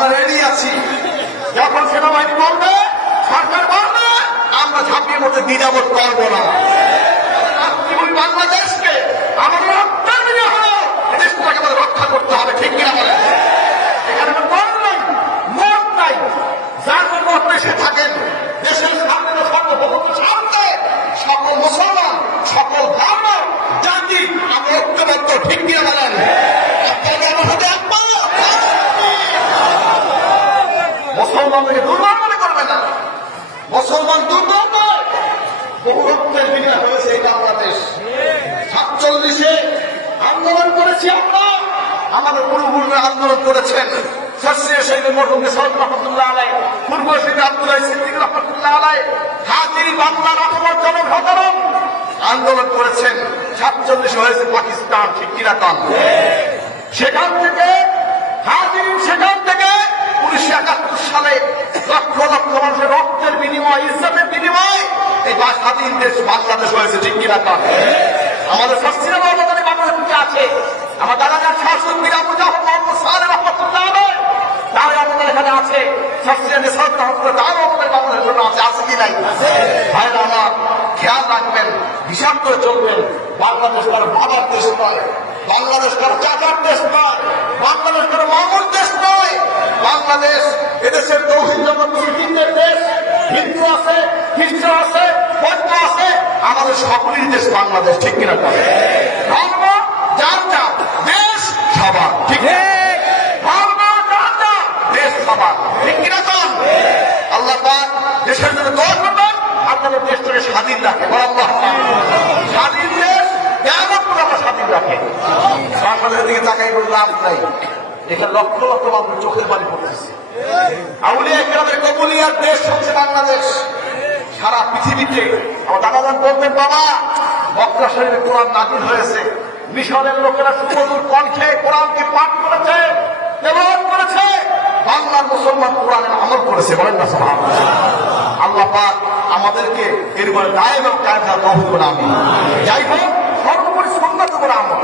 আমরা রেডি আছি। যখন সেনাবাহিনী বলবে সরকার বলবে আমরা ঝাঁপিয়ে মধ্যে দ্বিধাবোধ করব না। মুসলমানদেরকে দুর্বল মনে করবে না মুসলমান দুর্বল নয়। বহু রক্তের হয়েছে এই বাংলাদেশ। সাতচল্লিশে আন্দোলন করেছি আমরা। আমাদের আন্দোলন করেছেন। আন্দোলন করেছেন। সাতচল্লিশ হয়েছে পাকিস্তান, ঠিক সেখান থেকে সেখান থেকে উনিশশো একাত্তর সালে লক্ষ লক্ষ মানুষের রক্তের বিনিময় ইসলামের বিনিময় এই স্বাধীন দেশ বাংলাদেশ হয়েছে, ঠিক কিনা কন আমাদের শাস্ত্রীয় মর্যাদার বাংলাদেশে আছে? আমার দাদাজার শাসক আবু জাফর সালে রহমতুল্লাহ তাই আমাদের এখানে আছে। আমাদের বাংলাদেশের জন্য আছে আছে কি নাই? ভাইরা আমার খেয়াল রাখবেন হিসাব করে চলবেন। বাংলাদেশ কারও বাবার দেশ নয়, বাংলাদেশ কারও চাচার দেশ বাংলাদেশ কারও মামুর দেশ নয় বাংলাদেশ এদেশের তৌহিদ জগৎ মুসলিমদের দেশ হিন্দু আছে খ্রিস্টান আছে, বৌদ্ধ আছে, আমাদের সকলের দেশ বাংলাদেশ, ঠিক কিনা করে ধর্ম, যার দেশ সবার, ঠিক সবার আল্লাহ দেশের জন্য দেশটাকে স্বাধীন রাখে আল্লাহ স্বাধীন দেশ স্বাধীন রাখে। বাংলাদেশের দিকে তাকাই লাভ নাই। এখানে লক্ষ লক্ষ মানুষ চোখের পানি পড়তেছে। কবুলিয়ার দেশ হচ্ছে বাংলাদেশ। সারা পৃথিবীতে। আমার দাদাজান বলতেন বাবা বক্রা শরীরে কোরআন নাজিল হয়েছে। মিশরের লোকেরা সুমধুর কণ্ঠে কোরআনকে পাঠ করেছে, তেলাওয়াত করেছে। বাংলার মুসলমান কোরআনের আমল করেছে, বলেন না আল্লাহ পাক আমাদেরকে এর উপরে দায় এবং কায়দা তহবিল আমি যাই হোক, সর্বোপরি সন্ন্যত করে আমল।